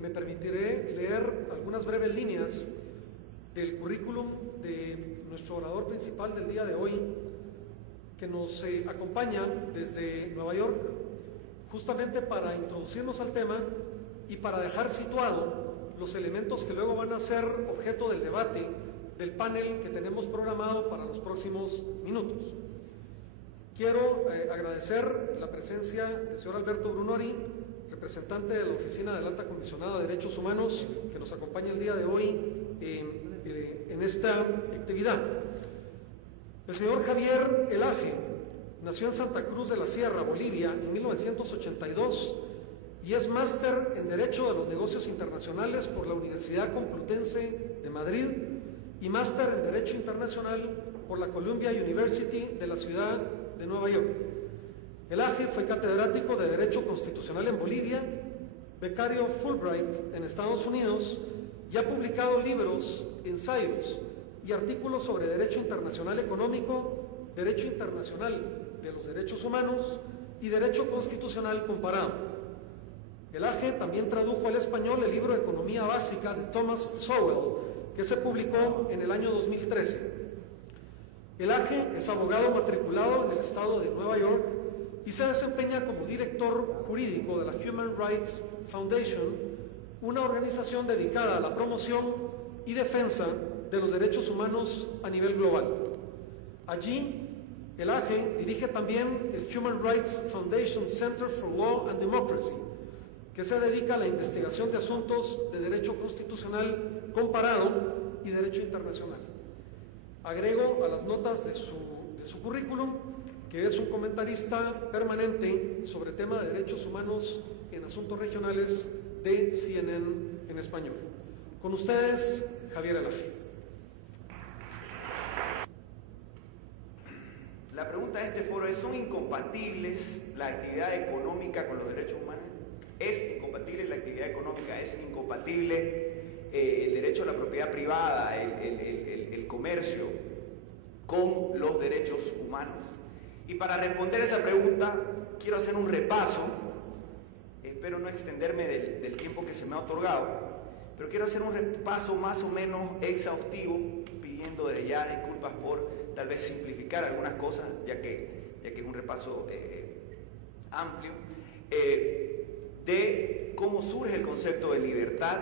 me permitiré leer algunas breves líneas del currículum de nuestro orador principal del día de hoy, que nos acompaña desde Nueva York, justamente para introducirnos al tema y para dejar situado los elementos que luego van a ser objeto del debate del panel que tenemos programado para los próximos minutos. Quiero agradecer la presencia del señor Alberto Brunori, representante de la Oficina del Alta Comisionada de Derechos Humanos, que nos acompaña el día de hoy en esta actividad. El señor Javier Elaje nació en Santa Cruz de la Sierra, Bolivia, en 1982 y es máster en Derecho de los Negocios Internacionales por la Universidad Complutense de Madrid y máster en Derecho Internacional por la Columbia University de la ciudad de Nueva York. Elaje fue catedrático de Derecho Constitucional en Bolivia, becario Fulbright en Estados Unidos y ha publicado libros, ensayos y artículos sobre Derecho Internacional Económico, Derecho Internacional de los Derechos Humanos y Derecho Constitucional Comparado. Elaje también tradujo al español el libro Economía Básica de Thomas Sowell, que se publicó en el año 2013. Elaje es abogado matriculado en el estado de Nueva York y se desempeña como director jurídico de la Human Rights Foundation, una organización dedicada a la promoción y defensa de los derechos humanos a nivel global. Allí, Elaje dirige también el Human Rights Foundation Center for Law and Democracy, que se dedica a la investigación de asuntos de derecho constitucional comparado y derecho internacional. Agrego a las notas de su currículum que es un comentarista permanente sobre tema de derechos humanos en asuntos regionales de CNN en español. Con ustedes, Javier Elaje. La pregunta de este foro es: ¿son incompatibles la actividad económica con los derechos humanos? ¿Es incompatible la actividad económica? ¿Es incompatible el derecho a la propiedad privada, el comercio, con los derechos humanos? Y para responder esa pregunta quiero hacer un repaso. Espero no extenderme del tiempo que se me ha otorgado, pero quiero hacer un repaso más o menos exhaustivo, pidiendo desde ya disculpas por tal vez simplificar algunas cosas, ya que es un repaso amplio, de cómo surge el concepto de libertad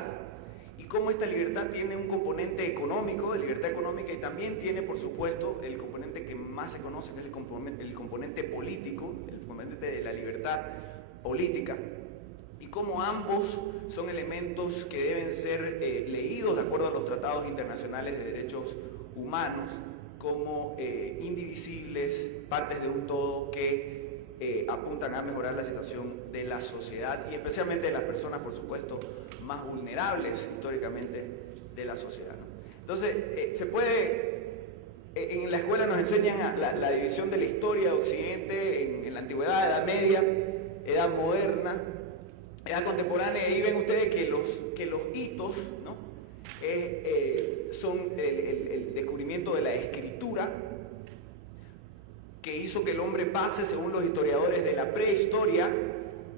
y cómo esta libertad tiene un componente económico, de libertad económica, y también tiene, por supuesto, el componente que más se conoce, que es el componente político, el componente de la libertad política, y cómo ambos son elementos que deben ser leídos de acuerdo a los tratados internacionales de derechos humanos como indivisibles, partes de un todo que apuntan a mejorar la situación de la sociedad y especialmente de las personas, por supuesto, más vulnerables históricamente de la sociedad, ¿no? Entonces, se puede, en la escuela nos enseñan la división de la historia de Occidente en la antigüedad, Edad Media, Edad Moderna, Edad Contemporánea, y ahí ven ustedes que los hitos, ¿no? Son el descubrimiento de la escritura, que hizo que el hombre pase, según los historiadores, de la prehistoria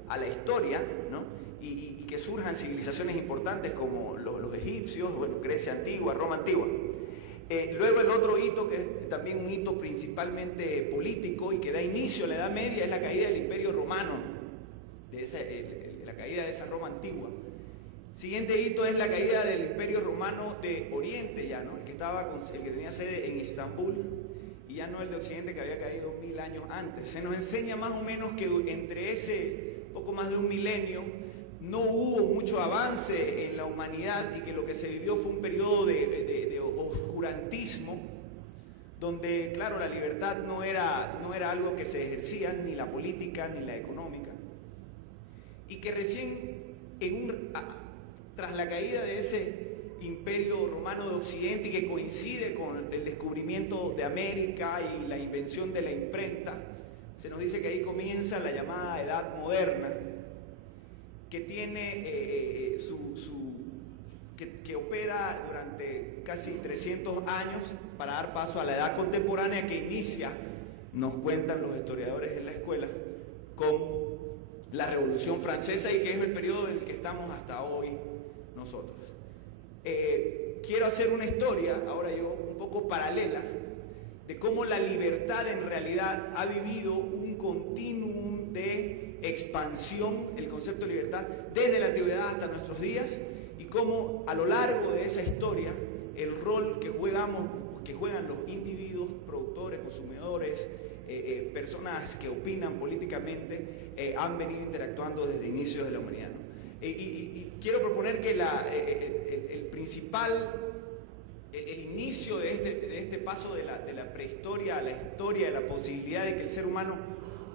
a la historia, ¿no? Y que surjan civilizaciones importantes como los egipcios, bueno, Grecia antigua, Roma antigua. Luego el otro hito, que es también un hito principalmente político y que da inicio a la Edad Media, es la caída del Imperio Romano, la caída de esa Roma antigua. Siguiente hito es la caída del Imperio Romano de Oriente, ya, ¿no? El que tenía sede en Estambul, y ya no el de Occidente, que había caído 1000 años antes. Se nos enseña más o menos que entre ese poco más de un milenio no hubo mucho avance en la humanidad y que lo que se vivió fue un periodo de oscurantismo, donde, claro, la libertad no era algo que se ejercía, ni la política ni la económica, y que recién tras la caída de ese Imperio Romano de Occidente, y que coincide con el descubrimiento de América y la invención de la imprenta, se nos dice que ahí comienza la llamada Edad Moderna, que tiene que opera durante casi 300 años para dar paso a la Edad Contemporánea, que inicia, nos cuentan los historiadores en la escuela, con la Revolución Francesa y que es el periodo en el que estamos hasta hoy nosotros. Quiero hacer una historia, ahora yo, un poco paralela, de cómo la libertad en realidad ha vivido un continuum de expansión, el concepto de libertad, desde la antigüedad hasta nuestros días, y cómo a lo largo de esa historia el rol que juegan los individuos, productores, consumidores, personas que opinan políticamente, han venido interactuando desde inicios de la humanidad, ¿no? Y quiero proponer que el inicio de este paso de la prehistoria a la historia, de la posibilidad de que el ser humano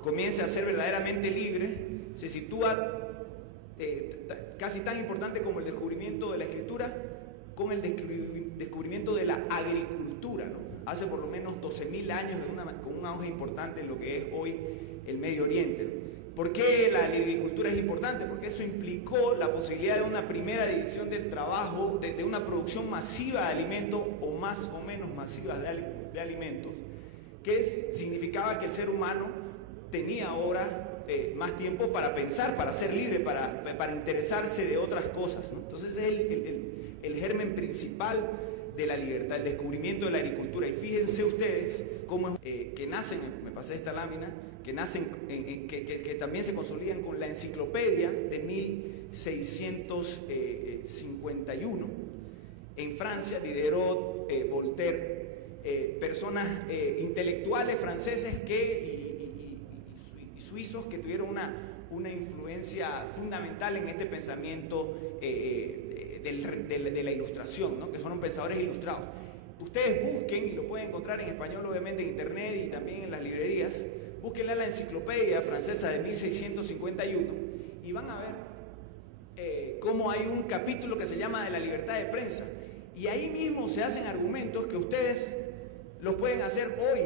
comience a ser verdaderamente libre, se sitúa casi tan importante como el descubrimiento de la escritura, con el descubrimiento de la agricultura, ¿no? Hace por lo menos 12.000 años, con un auge importante en lo que es hoy el Medio Oriente, ¿no? ¿Por qué la agricultura es importante? Porque eso implicó la posibilidad de una primera división del trabajo, de una producción masiva de alimentos, o más o menos masiva de alimentos, que significaba que el ser humano tenía ahora más tiempo para pensar, para ser libre, para interesarse de otras cosas, ¿no? Entonces es el germen principal de la libertad, el descubrimiento de la agricultura. Y fíjense ustedes cómo que nacen, me pasé esta lámina, que nacen, que también se consolidan con la enciclopedia de 1651. En Francia, Diderot, Voltaire, personas intelectuales franceses y suizos que tuvieron una influencia fundamental en este pensamiento de la ilustración, ¿no? Que fueron pensadores ilustrados. Ustedes busquen, y lo pueden encontrar en español obviamente en internet y también en las librerías, búsquenla en la enciclopedia francesa de 1651 y van a ver cómo hay un capítulo que se llama de la libertad de prensa, y ahí mismo se hacen argumentos que ustedes los pueden hacer hoy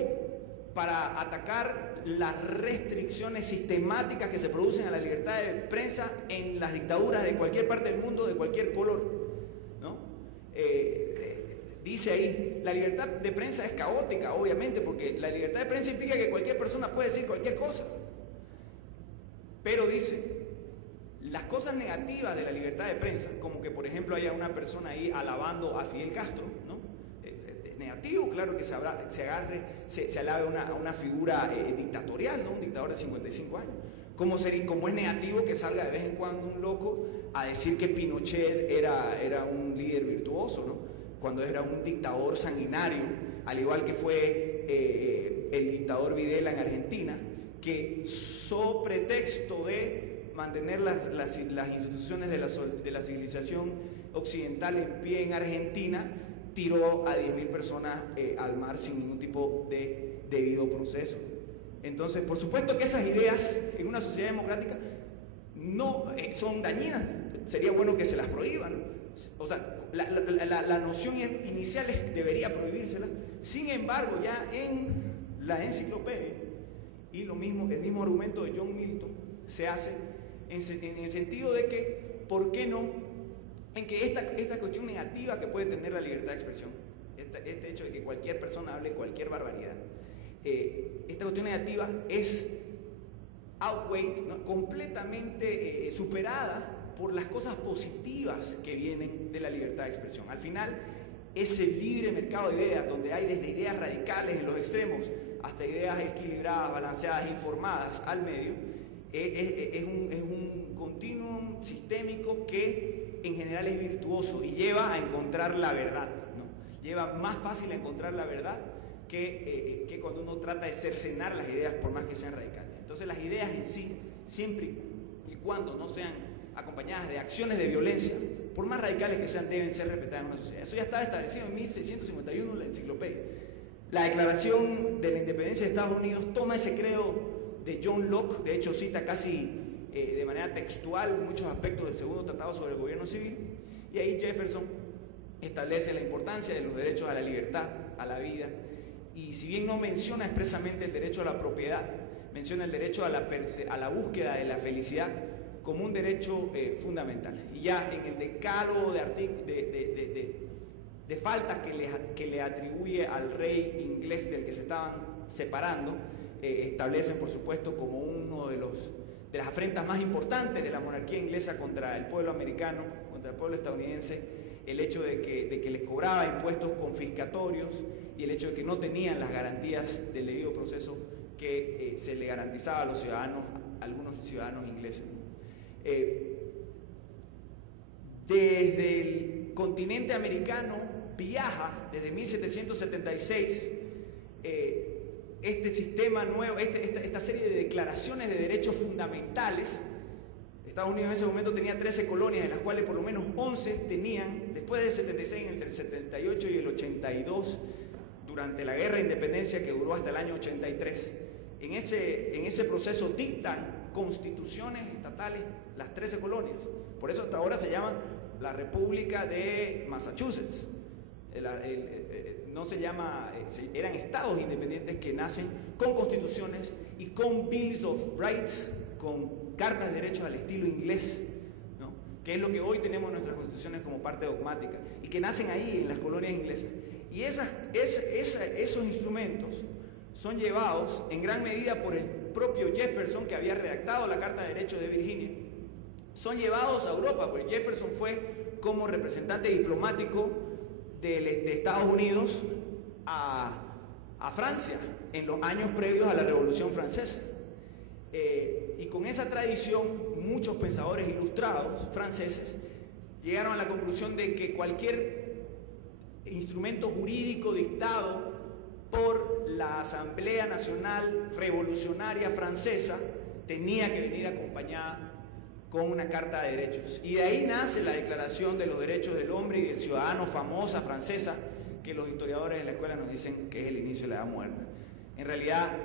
para atacar las restricciones sistemáticas que se producen a la libertad de prensa en las dictaduras de cualquier parte del mundo, de cualquier color, ¿no? Dice ahí, la libertad de prensa es caótica, obviamente, porque la libertad de prensa implica que cualquier persona puede decir cualquier cosa. Pero dice, las cosas negativas de la libertad de prensa, como que por ejemplo haya una persona ahí alabando a Fidel Castro, ¿no? Es negativo, claro, que se alabe a una figura dictatorial, ¿no? Un dictador de 55 años. Como es negativo que salga de vez en cuando un loco a decir que Pinochet era un líder virtuoso, ¿no? Cuando era un dictador sanguinario, al igual que fue el dictador Videla en Argentina, que sobre pretexto de mantener las instituciones de la civilización occidental en pie en Argentina, tiró a 10.000 personas al mar sin ningún tipo de debido proceso. Entonces, por supuesto que esas ideas en una sociedad democrática no son dañinas, sería bueno que se las prohíban, ¿no? O sea, la noción inicial debería prohibírsela. Sin embargo, ya en la enciclopedia, y el mismo argumento de John Milton se hace en el sentido de que, ¿por qué no? En que esta cuestión negativa que puede tener la libertad de expresión, este hecho de que cualquier persona hable cualquier barbaridad, esta cuestión negativa es outweighed, ¿no? Completamente superada por las cosas positivas que vienen de la libertad de expresión. Al final, ese libre mercado de ideas, donde hay desde ideas radicales en los extremos hasta ideas equilibradas, balanceadas, informadas al medio, es un continuum sistémico que en general es virtuoso y lleva a encontrar la verdad, ¿no? Lleva más fácil a encontrar la verdad que cuando uno trata de cercenar las ideas por más que sean radicales. Entonces las ideas en sí, siempre y cuando no sean acompañadas de acciones de violencia, por más radicales que sean, deben ser respetadas en una sociedad. Eso ya estaba establecido en 1651 en la enciclopedia. La Declaración de la Independencia de Estados Unidos toma ese credo de John Locke, de hecho cita casi de manera textual muchos aspectos del segundo tratado sobre el gobierno civil, y ahí Jefferson establece la importancia de los derechos a la libertad, a la vida, y si bien no menciona expresamente el derecho a la propiedad, menciona el derecho a la búsqueda de la felicidad como un derecho fundamental. Y ya en el decálogo de faltas que le atribuye al rey inglés del que se estaban separando, establecen por supuesto como uno de las afrentas más importantes de la monarquía inglesa contra el pueblo americano, contra el pueblo estadounidense, el hecho de que les cobraba impuestos confiscatorios y el hecho de que no tenían las garantías del debido proceso que se le garantizaba a los ciudadanos, a algunos ciudadanos ingleses. Desde el continente americano viaja desde 1776 este sistema nuevo, esta serie de declaraciones de derechos fundamentales. Estados Unidos en ese momento tenía 13 colonias, de las cuales por lo menos 11 tenían, después del 76, entre el 78 y el 82, durante la Guerra de Independencia que duró hasta el año 83. En ese proceso dictan constituciones estatales las 13 colonias. Por eso hasta ahora se llaman la República de Massachusetts. No se llama, eran estados independientes que nacen con constituciones y con Bills of Rights, con cartas de derechos al estilo inglés, ¿no? Que es lo que hoy tenemos en nuestras constituciones como parte dogmática y que nacen ahí en las colonias inglesas. Y esos instrumentos son llevados en gran medida por el propio Jefferson, que había redactado la Carta de Derechos de Virginia. Son llevados a Europa, porque Jefferson fue como representante diplomático de Estados Unidos a Francia en los años previos a la Revolución Francesa. Y con esa tradición, muchos pensadores ilustrados franceses llegaron a la conclusión de que cualquier instrumento jurídico dictado por la Asamblea Nacional Revolucionaria Francesa tenía que venir acompañada con una carta de derechos. Y de ahí nace la Declaración de los Derechos del Hombre y del Ciudadano, famosa francesa, que los historiadores de la escuela nos dicen que es el inicio de la Edad Moderna. En realidad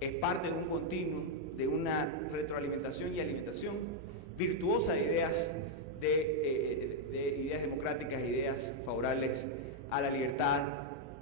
es parte de un continuum, de una retroalimentación y alimentación virtuosa de ideas, de ideas democráticas, ideas favorables a la libertad,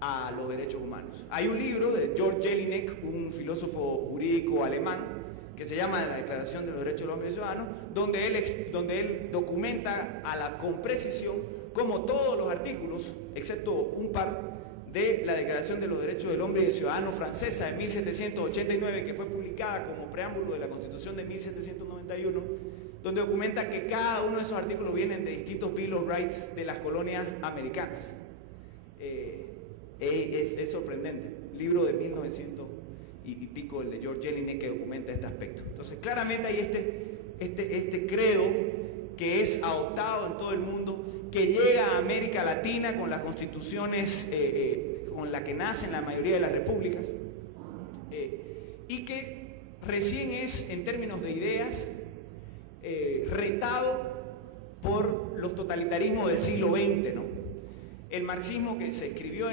a los derechos humanos. Hay un libro de George Jelinek, un filósofo jurídico alemán, que se llama La Declaración de los Derechos del Hombre y Ciudadano, donde él documenta con precisión cómo todos los artículos, excepto un par, de la Declaración de los Derechos del Hombre y del Ciudadano francesa de 1789, que fue publicada como preámbulo de la Constitución de 1791, donde documenta que cada uno de esos artículos vienen de distintos Bill of Rights de las colonias americanas. Es sorprendente. Libro de 1900 y pico, el de George Jelinek, que documenta este aspecto. Entonces, claramente hay este credo que es adoptado en todo el mundo, que llega a América Latina con las constituciones con las que nacen la mayoría de las repúblicas, y que recién es, en términos de ideas, retado por los totalitarismos del siglo XX, ¿no? El marxismo, que se escribió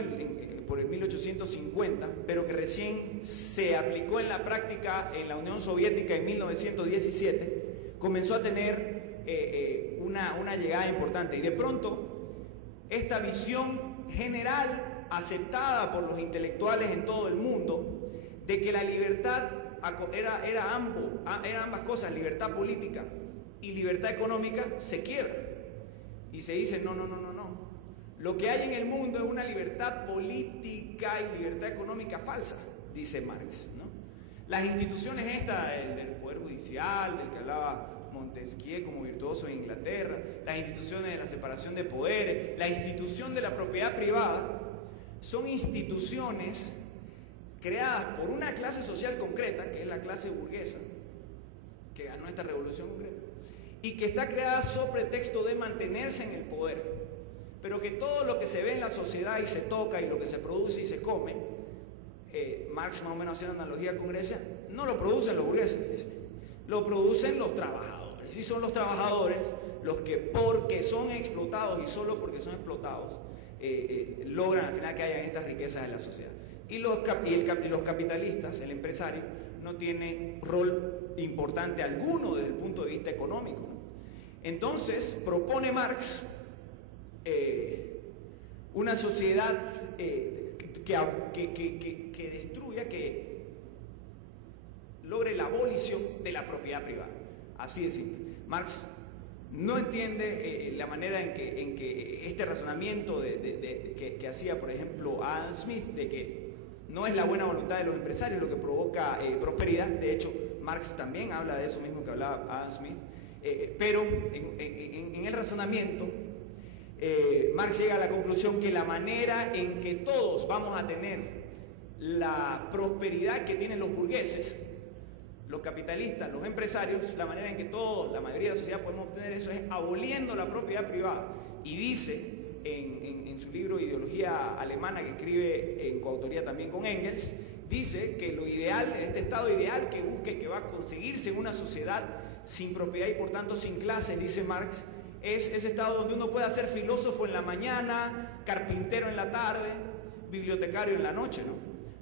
por el 1850, pero que recién se aplicó en la práctica en la Unión Soviética en 1917, comenzó a tener una llegada importante. Y de pronto, esta visión general, aceptada por los intelectuales en todo el mundo, de que la libertad era ambas cosas, libertad política y libertad económica, se quiebra. Y se dice, no. Lo que hay en el mundo es una libertad política y libertad económica falsa, dice Marx, ¿no? Las instituciones el del Poder Judicial, del que hablaba Montesquieu como virtuoso en Inglaterra, las instituciones de la separación de poderes, la institución de la propiedad privada, son instituciones creadas por una clase social concreta, que es la clase burguesa, que ganó esta revolución concreta, y que está creada sobre pretexto de mantenerse en el poder. Pero que todo lo que se ve en la sociedad y se toca y lo que se produce y se come, Marx más o menos hace una analogía con Grecia, no lo producen los burgueses, dice, lo producen los trabajadores. Y son los trabajadores los que, porque son explotados y solo porque son explotados, logran al final que hayan estas riquezas en la sociedad. Y los capitalistas, el empresario, no tiene rol importante alguno desde el punto de vista económico, ¿no? Entonces propone Marx una sociedad que destruya, que logre la abolición de la propiedad privada. Así de simple. Marx no entiende la manera en que este razonamiento que hacía, por ejemplo, Adam Smith, de que no es la buena voluntad de los empresarios lo que provoca prosperidad. De hecho, Marx también habla de eso mismo que hablaba Adam Smith, pero en el razonamiento, Marx llega a la conclusión que la manera en que todos vamos a tener la prosperidad que tienen los burgueses, los capitalistas, los empresarios, la manera en que todos, la mayoría de la sociedad podemos obtener eso es aboliendo la propiedad privada. Y dice en su libro Ideología Alemana, que escribe en coautoría también con Engels, dice que lo ideal, en este estado ideal que busca y que va a conseguirse en una sociedad sin propiedad y por tanto sin clases, dice Marx, es ese estado donde uno puede ser filósofo en la mañana, carpintero en la tarde, bibliotecario en la noche, ¿no?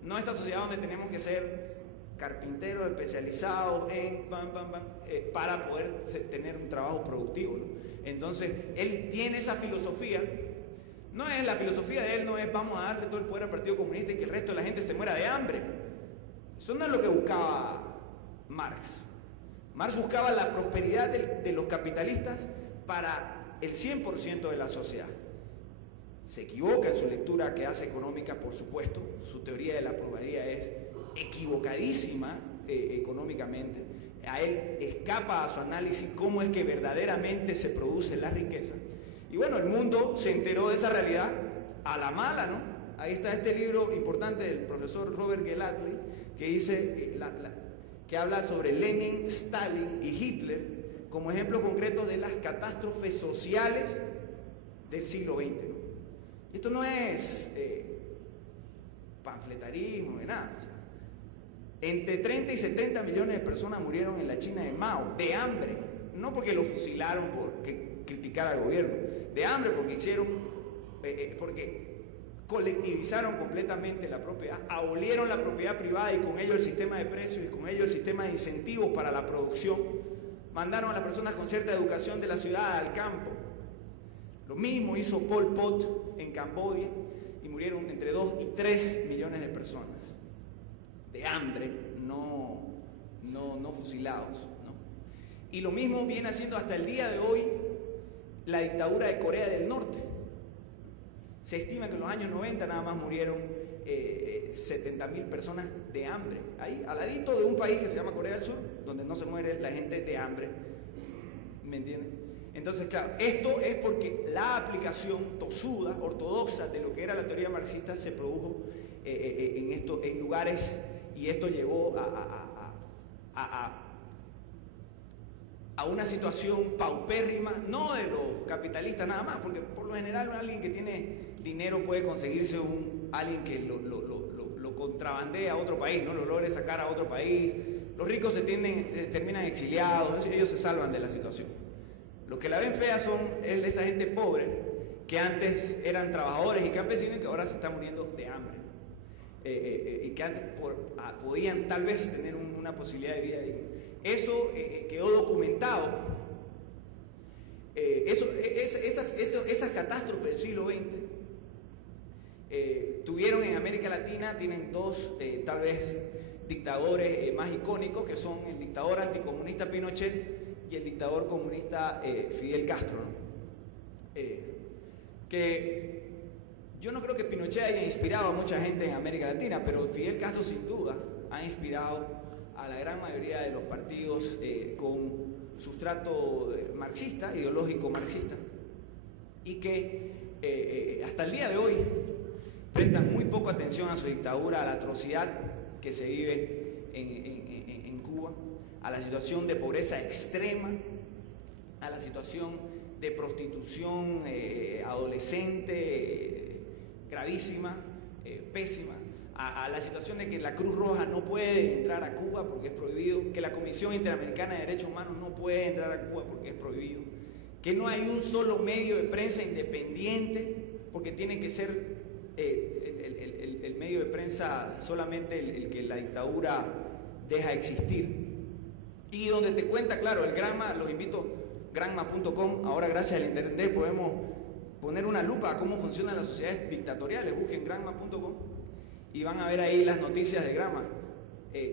No esta sociedad donde tenemos que ser carpinteros especializados en para poder tener un trabajo productivo, ¿no? Entonces, él tiene esa filosofía. No es la filosofía de él, no es vamos a darle todo el poder al Partido Comunista y que el resto de la gente se muera de hambre. Eso no es lo que buscaba Marx. Marx buscaba la prosperidad de los capitalistas para el 100% de la sociedad. Se equivoca en su lectura que hace económica, por supuesto. Su teoría de la probabilidad es equivocadísima económicamente. A él escapa a su análisis cómo es que verdaderamente se produce la riqueza. Y bueno, el mundo se enteró de esa realidad a la mala, ¿no? Ahí está este libro importante del profesor Robert Gellatley, que dice, que habla sobre Lenin, Stalin y Hitler como ejemplos concretos de las catástrofes sociales del siglo XX, ¿no? Esto no es panfletarismo ni nada. O sea, entre 30 y 70 millones de personas murieron en la China de Mao, de hambre, no porque lo fusilaron por criticar al gobierno, de hambre porque colectivizaron completamente la propiedad, abolieron la propiedad privada y con ello el sistema de precios y con ello el sistema de incentivos para la producción, mandaron a las personas con cierta educación de la ciudad al campo. Lo mismo hizo Pol Pot en Camboya y murieron entre 2 y 3 millones de personas de hambre, no fusilados, ¿no? Y lo mismo viene haciendo hasta el día de hoy la dictadura de Corea del Norte. Se estima que en los años 90 nada más murieron 70.000 personas de hambre. Ahí, al ladito de un país que se llama Corea del Sur, donde no se muere la gente de hambre. ¿Me entienden? Entonces, claro, esto es porque la aplicación tosuda, ortodoxa de lo que era la teoría marxista se produjo en lugares, y esto llevó a una situación paupérrima, no de los capitalistas nada más, porque por lo general alguien que tiene dinero puede conseguirse alguien que lo contrabandea a otro país, ¿no? Lo logre sacar a otro país. Los ricos terminan exiliados, ellos se salvan de la situación. Los que la ven fea son esa gente pobre que antes eran trabajadores y campesinos y que ahora se están muriendo de hambre. Y que antes podían tal vez tener una posibilidad de vida digna. Eso quedó documentado. Esas catástrofes del siglo XX tuvieron en América Latina, tienen dos tal vez dictadores más icónicos, que son el dictador anticomunista Pinochet y el dictador comunista Fidel Castro, ¿no? Que yo no creo que Pinochet haya inspirado a mucha gente en América Latina, pero Fidel Castro sin duda ha inspirado a la gran mayoría de los partidos con sustrato marxista, ideológico marxista, y que hasta el día de hoy prestan muy poco atención a su dictadura, a la atrocidad que se vive en Cuba, a la situación de pobreza extrema, a la situación de prostitución adolescente gravísima, pésima, a la situación de que la Cruz Roja no puede entrar a Cuba porque es prohibido, que la Comisión Interamericana de Derechos Humanos no puede entrar a Cuba porque es prohibido, que no hay un solo medio de prensa independiente porque tiene que ser el medio de prensa solamente el que la dictadura deja existir. Y donde te cuenta, claro, el Granma, los invito, granma.com, ahora gracias al internet podemos poner una lupa a cómo funcionan las sociedades dictatoriales, busquen granma.com y van a ver ahí las noticias de Granma,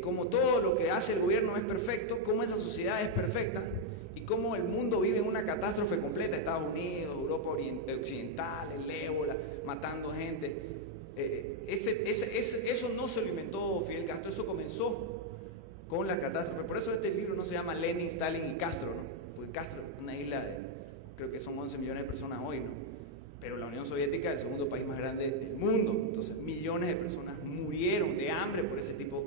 cómo todo lo que hace el gobierno es perfecto, cómo esa sociedad es perfecta y cómo el mundo vive en una catástrofe completa, Estados Unidos, Europa Occidental, el ébola, matando gente. Eso no se lo inventó Fidel Castro, eso comenzó con la catástrofe. Por eso este libro no se llama Lenin, Stalin y Castro, ¿no? Porque Castro es una isla de, creo que son 11 millones de personas hoy, ¿no? Pero la Unión Soviética es el segundo país más grande del mundo. Entonces millones de personas murieron de hambre por ese tipo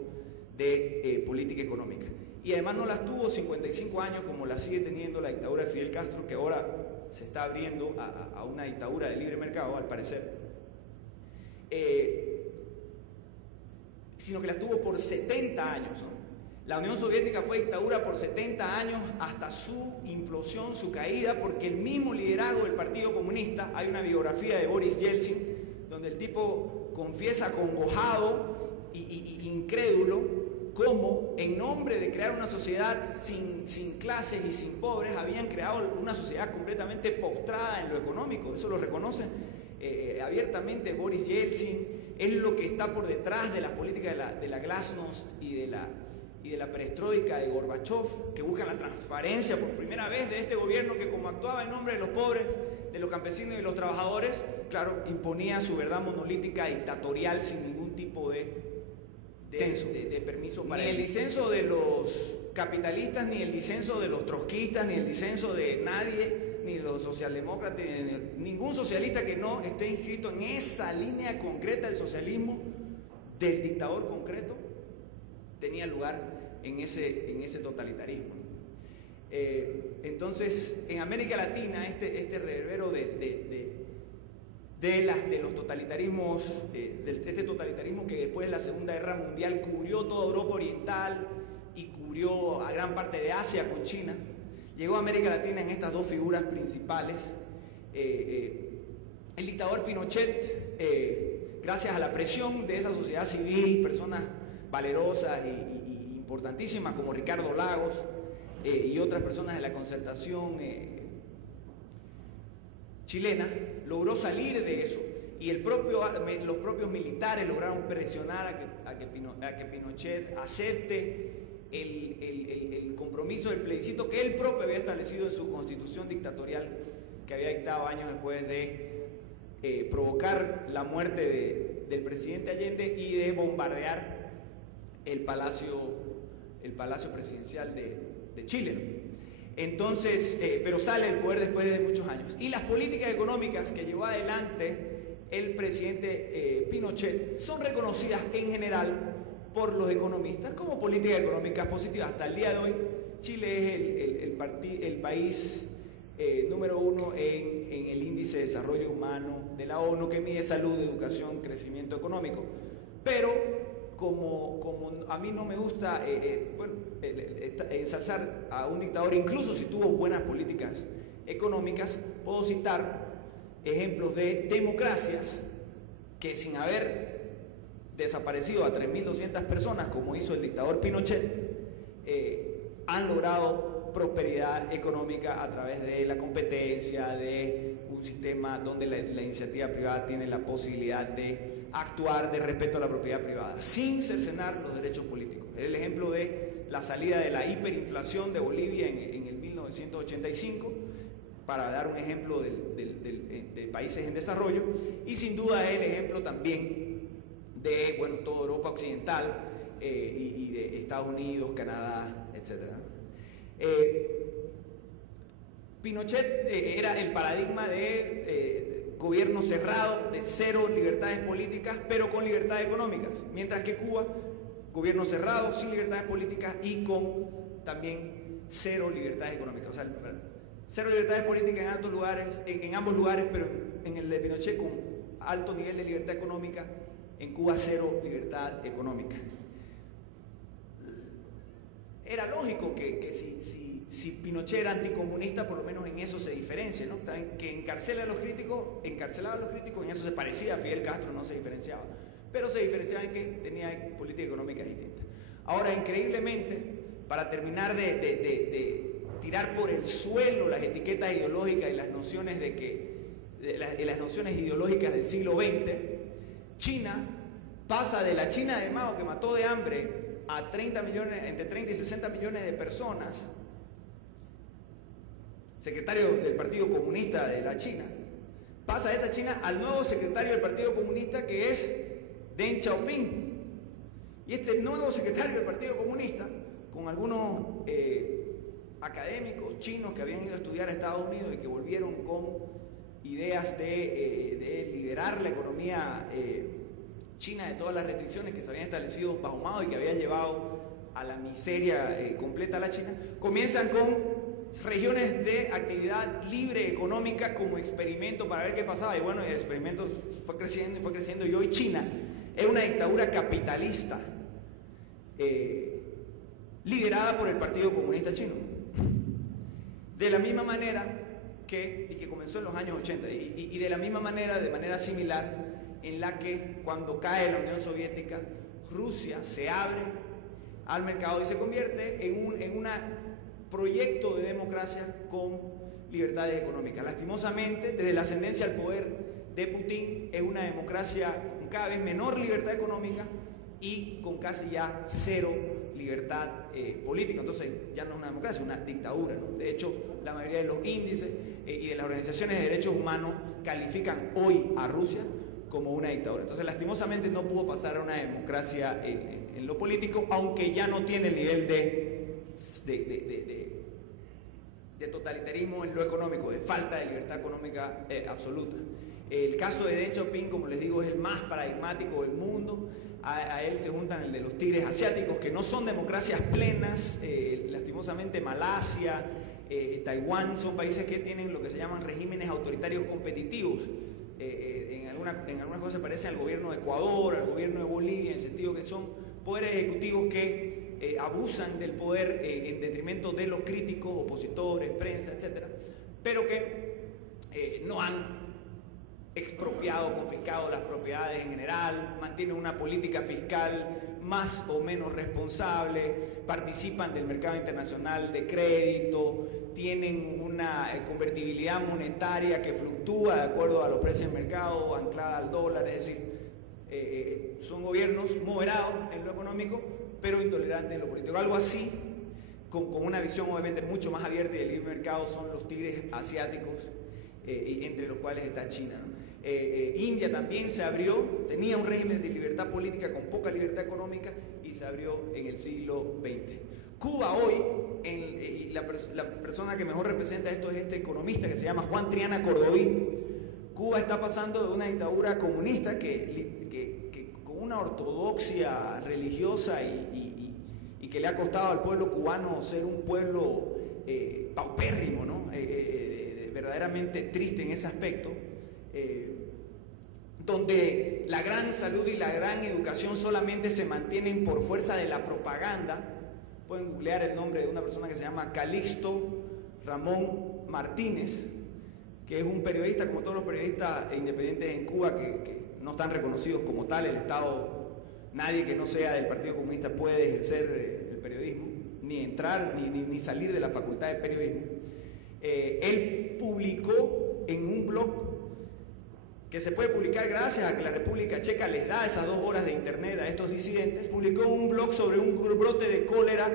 de política económica. Y además no las tuvo 55 años como la sigue teniendo la dictadura de Fidel Castro, que ahora se está abriendo a una dictadura de libre mercado, al parecer. Sino que las tuvo por 70 años, ¿no? La Unión Soviética fue dictadura por 70 años hasta su implosión, su caída, porque el mismo liderazgo del Partido Comunista, hay una biografía de Boris Yeltsin, donde el tipo confiesa acongojado e incrédulo cómo en nombre de crear una sociedad sin clases y sin pobres, habían creado una sociedad completamente postrada en lo económico. Eso lo reconocen abiertamente Boris Yeltsin. Es lo que está por detrás de las políticas de la Glasnost y de la perestroika de Gorbachev, que buscan la transparencia por primera vez de este gobierno que, como actuaba en nombre de los pobres, de los campesinos y de los trabajadores, claro, imponía su verdad monolítica dictatorial sin ningún tipo de permiso para ni el disenso de los capitalistas, ni el disenso de los trotskistas, ni el disenso de nadie, ni los socialdemócratas, ni ningún socialista que no esté inscrito en esa línea concreta del socialismo del dictador concreto tenía lugar en ese totalitarismo. Entonces, en América Latina, este reverbero de los totalitarismos, este totalitarismo que después de la Segunda Guerra Mundial cubrió toda Europa Oriental y cubrió a gran parte de Asia con China, llegó a América Latina en estas dos figuras principales. El dictador Pinochet, gracias a la presión de esa sociedad civil, personas valerosas y importantísimas como Ricardo Lagos y otras personas de la Concertación chilena, logró salir de eso, y los propios militares lograron presionar a que Pinochet acepte el compromiso del plebiscito que él propio había establecido en su constitución dictatorial, que había dictado años después de provocar la muerte del presidente Allende y de bombardear el palacio presidencial de Chile. Entonces, pero sale del poder después de muchos años. Y las políticas económicas que llevó adelante el presidente Pinochet son reconocidas en general por los economistas como políticas económicas positivas. Hasta el día de hoy, Chile es el país número 1 en el índice de desarrollo humano de la ONU, que mide salud, educación, crecimiento económico. Pero como a mí no me gusta ensalzar a un dictador, incluso si tuvo buenas políticas económicas, puedo citar ejemplos de democracias que, sin haber desaparecido a 3.200 personas como hizo el dictador Pinochet, han logrado prosperidad económica a través de la competencia, de un sistema donde la iniciativa privada tiene la posibilidad de actuar de respeto a la propiedad privada, sin cercenar los derechos políticos. Es el ejemplo de la salida de la hiperinflación de Bolivia en el 1985, para dar un ejemplo de países en desarrollo, y sin duda es el ejemplo también de toda Europa Occidental y de Estados Unidos, Canadá, etc. Pinochet era el paradigma de gobierno cerrado, de cero libertades políticas, pero con libertades económicas, mientras que Cuba, gobierno cerrado, sin libertades políticas y con también cero libertades económicas. O sea, cero libertades políticas en ambos lugares, pero en el de Pinochet con alto nivel de libertad económica, en Cuba cero libertad económica. Era lógico que si Pinochet era anticomunista, por lo menos en eso se diferencia, ¿no? Que encarcelaba a los críticos, en eso se parecía a Fidel Castro, no se diferenciaba, pero se diferenciaba en que tenía políticas económicas distintas. Ahora, increíblemente, para terminar de tirar por el suelo las etiquetas ideológicas y las nociones las nociones ideológicas del siglo XX, China pasa de la China de Mao, que mató de hambre a 30 millones, entre 30 y 60 millones de personas, secretario del Partido Comunista de la China, pasa de esa China al nuevo secretario del Partido Comunista, que es Deng Xiaoping. Y este nuevo secretario del Partido Comunista con algunos académicos chinos que habían ido a estudiar a Estados Unidos y que volvieron con ideas de liberar la economía china de todas las restricciones que se habían establecido bajo Mao y que habían llevado a la miseria completa a la China, comienzan con regiones de actividad libre económica como experimento para ver qué pasaba. Y bueno, el experimento fue creciendo y hoy China es una dictadura capitalista liderada por el Partido Comunista Chino. De la misma manera que comenzó en los años 80 y de la misma manera, de manera similar, en la que cuando cae la Unión Soviética, Rusia se abre al mercado y se convierte en un proyecto de democracia con libertades económicas. Lastimosamente, desde la ascendencia al poder de Putin, es una democracia con cada vez menor libertad económica y con casi ya cero libertad política. Entonces ya no es una democracia, es una dictadura, ¿no? De hecho, la mayoría de los índices y de las organizaciones de derechos humanos califican hoy a Rusia como una dictadura. Entonces, lastimosamente no pudo pasar a una democracia en lo político, aunque ya no tiene el nivel de totalitarismo en lo económico, de falta de libertad económica absoluta. El caso de Deng Xiaoping, como les digo, es el más paradigmático del mundo. A él se juntan el de los tigres asiáticos, que no son democracias plenas. Lastimosamente Malasia, Taiwán son países que tienen lo que se llaman regímenes autoritarios competitivos. En algunas cosas se parecen al gobierno de Ecuador, al gobierno de Bolivia, en el sentido que son poderes ejecutivos que abusan del poder en detrimento de los críticos, opositores, prensa, etc. Pero que no han expropiado, confiscado las propiedades en general, mantienen una política fiscal más o menos responsable, participan del mercado internacional de crédito, tienen una convertibilidad monetaria que fluctúa de acuerdo a los precios del mercado, anclada al dólar, es decir, son gobiernos moderados en lo económico, pero intolerantes en lo político. Algo así, con una visión obviamente mucho más abierta y del libre mercado, son los tigres asiáticos, entre los cuales está China, ¿no? India también se abrió, tenía un régimen de libertad política con poca libertad económica y se abrió en el siglo XX. Cuba hoy, y la persona que mejor representa esto es este economista que se llama Juan Triana Cordoví. Cuba está pasando de una dictadura comunista que con una ortodoxia religiosa y que le ha costado al pueblo cubano ser un pueblo paupérrimo, ¿no? Verdaderamente triste en ese aspecto, donde la gran salud y la gran educación solamente se mantienen por fuerza de la propaganda. Pueden googlear el nombre de una persona que se llama Calixto Ramón Martínez, que es un periodista, como todos los periodistas independientes en Cuba, que no están reconocidos como tal. El Estado, nadie que no sea del Partido Comunista puede ejercer el periodismo, ni entrar, ni salir de la facultad de periodismo. Él publicó en un blog que se puede publicar gracias a que la República Checa les da esas 2 horas de internet a estos disidentes, publicó un blog sobre un brote de cólera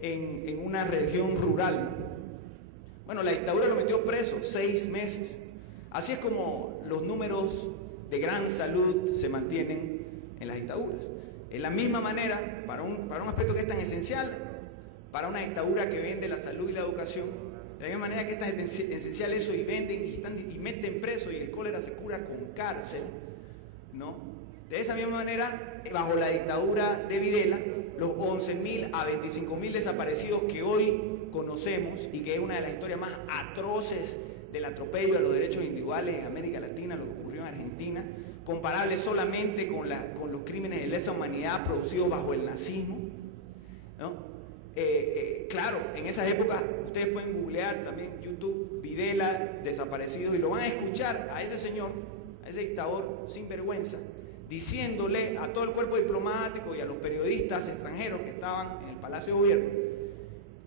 en una región rural. Bueno, la dictadura lo metió preso 6 meses. Así es como los números de gran salud se mantienen en las dictaduras. De la misma manera, para un aspecto que es tan esencial, para una dictadura que vende la salud y la educación, de la misma manera que es tan esencial eso y venden y meten preso y el cólera se cura con cárcel, ¿no? De esa misma manera, bajo la dictadura de Videla, los 11.000 a 25.000 desaparecidos que hoy conocemos y que es una de las historias más atroces del atropello a los derechos individuales en América Latina, lo que ocurrió en Argentina, comparable solamente con los crímenes de lesa humanidad producidos bajo el nazismo, ¿no? Claro, en esas épocas ustedes pueden googlear también YouTube, Videla, desaparecidos, y lo van a escuchar a ese señor, a ese dictador sin vergüenza, diciéndole a todo el cuerpo diplomático y a los periodistas extranjeros que estaban en el Palacio de Gobierno,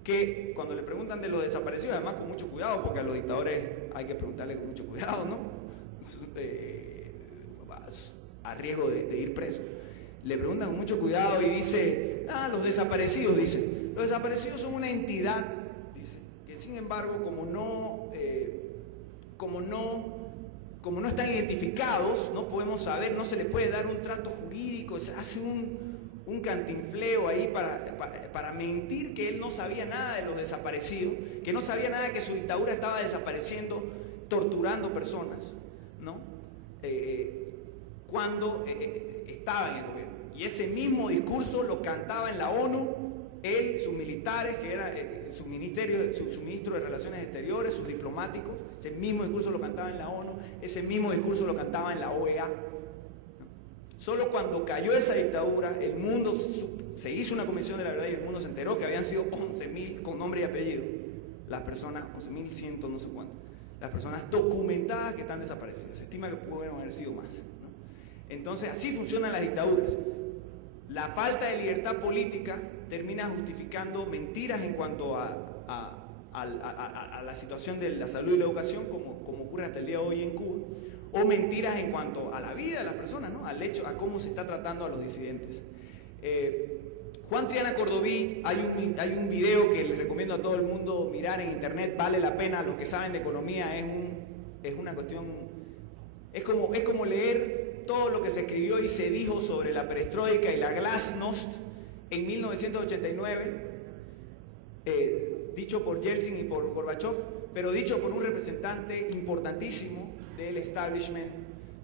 que cuando le preguntan de los desaparecidos, además con mucho cuidado, porque a los dictadores hay que preguntarle con mucho cuidado, ¿no? A riesgo de ir preso. Le preguntan con mucho cuidado y dice, los desaparecidos, dice, los desaparecidos son una entidad, dice, que sin embargo, como no están identificados, no podemos saber, no se les puede dar un trato jurídico, se hace un cantinfleo ahí para mentir que él no sabía nada de los desaparecidos, que no sabía nada de que su dictadura estaba desapareciendo, torturando personas, ¿no? Cuando estaba en el gobierno. Y ese mismo discurso lo cantaba en la ONU, él, sus militares, que era su ministerio, su ministro de Relaciones Exteriores, sus diplomáticos, ese mismo discurso lo cantaba en la ONU, ese mismo discurso lo cantaba en la OEA. Solo cuando cayó esa dictadura, el mundo se hizo una comisión de la verdad y el mundo se enteró que habían sido 11.000 con nombre y apellido, las personas, 11.100 no sé cuánto, las personas documentadas que están desaparecidas. Se estima que pueden haber sido más, ¿no? Entonces, así funcionan las dictaduras. La falta de libertad política termina justificando mentiras en cuanto a la situación de la salud y la educación, como ocurre hasta el día de hoy en Cuba, o mentiras en cuanto a la vida de las personas, ¿no? Al hecho, a cómo se está tratando a los disidentes. Juan Triana Cordoví, hay un video que les recomiendo a todo el mundo mirar en internet, vale la pena. Los que saben de economía, es una cuestión, es como leer todo lo que se escribió y se dijo sobre la perestroika y la glasnost en 1989, dicho por Yeltsin y por Gorbachev, pero dicho por un representante importantísimo del establishment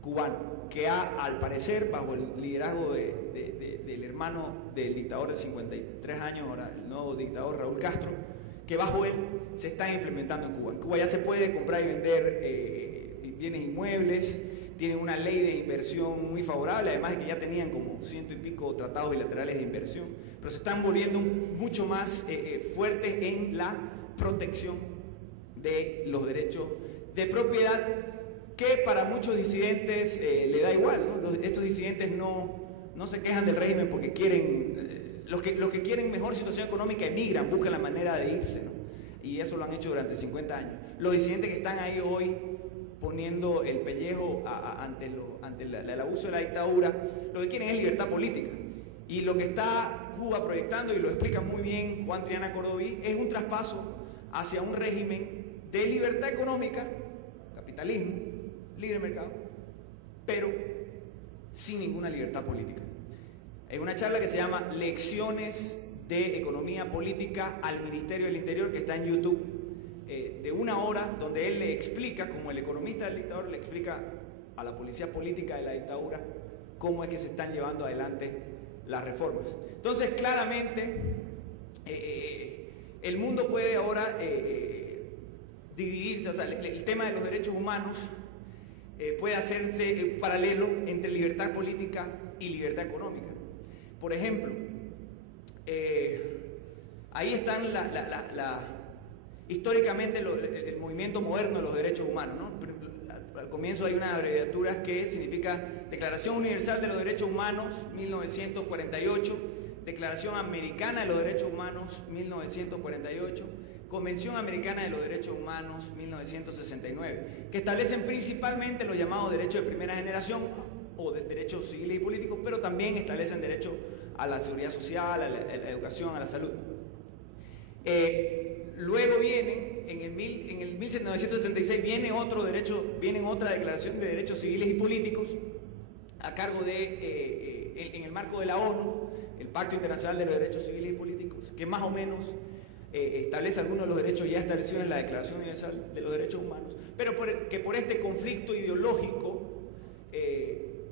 cubano, que al parecer, bajo el liderazgo del hermano del dictador de 53 años, ahora el nuevo dictador Raúl Castro, que bajo él se está implementando en Cuba. En Cuba ya se puede comprar y vender bienes inmuebles, tienen una ley de inversión muy favorable, además de que ya tenían como 100 y pico tratados bilaterales de inversión, pero se están volviendo mucho más fuertes en la protección de los derechos de propiedad, que para muchos disidentes le da igual, ¿no? Estos disidentes no se quejan del régimen porque quieren, los que quieren mejor situación económica emigran, buscan la manera de irse, ¿no? Y eso lo han hecho durante 50 años. Los disidentes que están ahí hoy poniendo el pellejo ante el abuso de la dictadura, lo que quieren es libertad política. Y lo que está Cuba proyectando, y lo explica muy bien Juan Triana Cordoví, es un traspaso hacia un régimen de libertad económica, capitalismo, libre mercado, pero sin ninguna libertad política. Hay una charla que se llama Lecciones de Economía Política al Ministerio del Interior, que está en YouTube, de 1 hora, donde él le explica, como el economista del dictador, le explica a la policía política de la dictadura cómo es que se están llevando adelante las reformas. Entonces, claramente, el mundo puede ahora dividirse, o sea, el tema de los derechos humanos puede hacerse paralelo entre libertad política y libertad económica. Por ejemplo, ahí están históricamente el movimiento moderno de los derechos humanos, ¿no? Al comienzo hay una abreviatura que significa Declaración Universal de los Derechos Humanos, 1948, Declaración Americana de los Derechos Humanos, 1948, Convención Americana de los Derechos Humanos, 1969, que establecen principalmente los llamados derechos de primera generación o de derechos civiles y políticos, pero también establecen derecho a la seguridad social, a la educación, a la salud. Luego viene, en el 1976, viene otra declaración de derechos civiles y políticos a cargo en el marco de la ONU, el Pacto Internacional de los Derechos Civiles y Políticos, que más o menos establece algunos de los derechos ya establecidos en la Declaración Universal de los Derechos Humanos, pero que por este conflicto ideológico,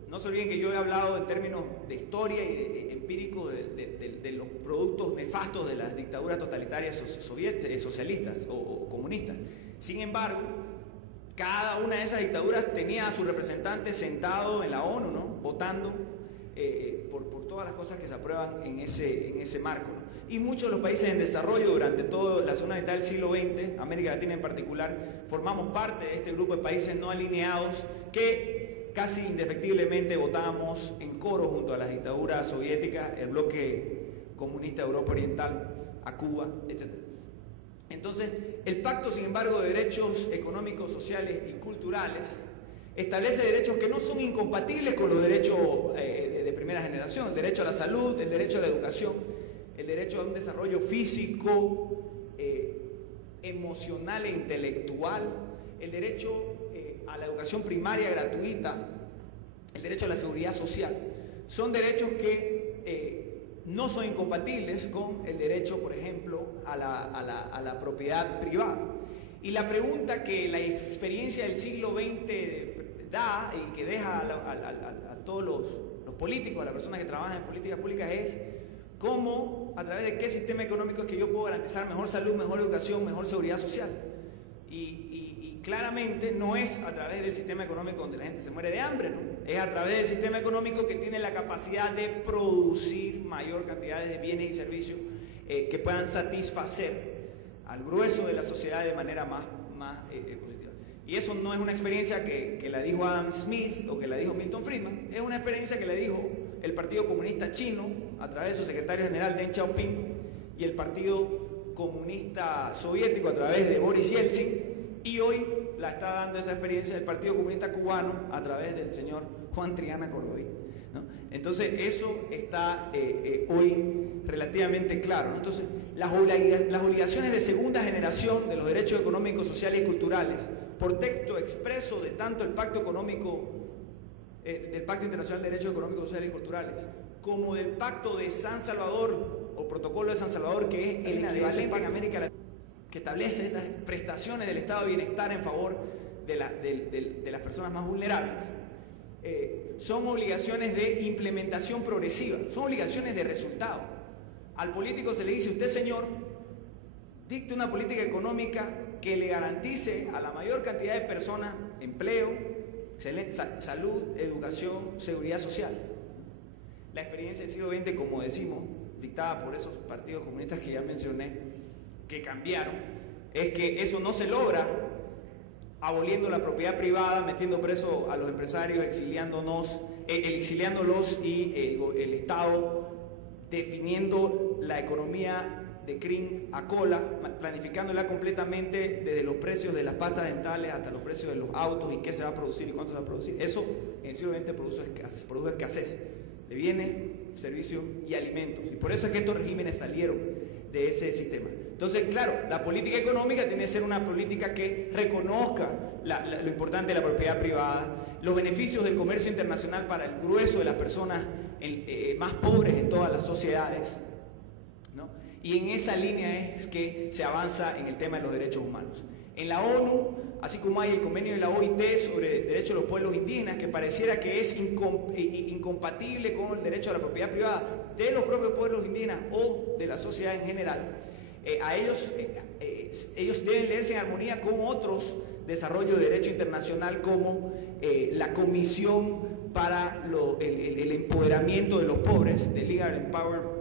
no se olviden que yo he hablado en términos de historia y de empíricos de los productos nefastos de las dictaduras totalitarias socialistas o comunistas. Sin embargo, cada una de esas dictaduras tenía a su representante sentado en la ONU, ¿no? Votando por todas las cosas que se aprueban en ese marco, ¿no? Y muchos de los países en desarrollo durante toda la segunda mitad del siglo XX, América Latina en particular, formamos parte de este grupo de países no alineados que casi indefectiblemente votábamos en coro junto a las dictaduras soviéticas, el bloque comunista de Europa Oriental, a Cuba, etc. Entonces, el Pacto, sin embargo, de Derechos Económicos, Sociales y Culturales establece derechos que no son incompatibles con los derechos de primera generación: el derecho a la salud, el derecho a la educación, el derecho a un desarrollo físico, emocional e intelectual, el derecho a la educación primaria gratuita, el derecho a la seguridad social. Son derechos que no son incompatibles con el derecho, por ejemplo, a la propiedad privada. Y la pregunta que la experiencia del siglo XX da y que deja a todos los políticos, a las personas que trabajan en políticas públicas es cómo, a través de qué sistema económico es que yo puedo garantizar mejor salud, mejor educación, mejor seguridad social. Y claramente no es a través del sistema económico donde la gente se muere de hambre, ¿no? Es a través del sistema económico que tiene la capacidad de producir mayor cantidad de bienes y servicios que puedan satisfacer al grueso de la sociedad de manera más positiva. Y eso no es una experiencia que la dijo Adam Smith o que la dijo Milton Friedman, es una experiencia que la dijo el Partido Comunista Chino a través de su secretario general Deng Xiaoping y el Partido Comunista Soviético a través de Boris Yeltsin, y hoy la está dando esa experiencia del Partido Comunista Cubano a través del señor Juan Triana Cordoví, ¿no? Entonces eso está hoy relativamente claro, ¿no? Entonces las obligaciones de segunda generación de los derechos económicos, sociales y culturales, por texto expreso de tanto el Pacto Económico, del Pacto Internacional de Derechos Económicos, Sociales y Culturales, como del Pacto de San Salvador o Protocolo de San Salvador, que es el equivalente en América Latina, que establece estas prestaciones del estado de bienestar en favor de las personas más vulnerables. Son obligaciones de implementación progresiva, son obligaciones de resultado. Al político se le dice: usted, señor, dicte una política económica que le garantice a la mayor cantidad de personas empleo, salud, educación, seguridad social. La experiencia del siglo XX, como decimos, dictada por esos partidos comunistas que ya mencioné, que cambiaron, es que eso no se logra aboliendo la propiedad privada, metiendo preso a los empresarios, exiliándolos y el Estado definiendo la economía de crin a cola, planificándola completamente desde los precios de las pastas dentales hasta los precios de los autos y qué se va a producir y cuánto se va a producir. Eso en el siglo XX produjo escasez de bienes, servicios y alimentos, y por eso es que estos regímenes salieron de ese sistema. Entonces, claro, la política económica tiene que ser una política que reconozca lo importante de la propiedad privada, los beneficios del comercio internacional para el grueso de las personas más pobres en todas las sociedades, ¿no? Y en esa línea es que se avanza en el tema de los derechos humanos. En la ONU, así como hay el convenio de la OIT sobre derechos de los pueblos indígenas, que pareciera que es incompatible con el derecho a la propiedad privada de los propios pueblos indígenas o de la sociedad en general, ellos deben leerse en armonía con otros desarrollos de derecho internacional, como la Comisión para el Empoderamiento de los Pobres, de Legal Empowerment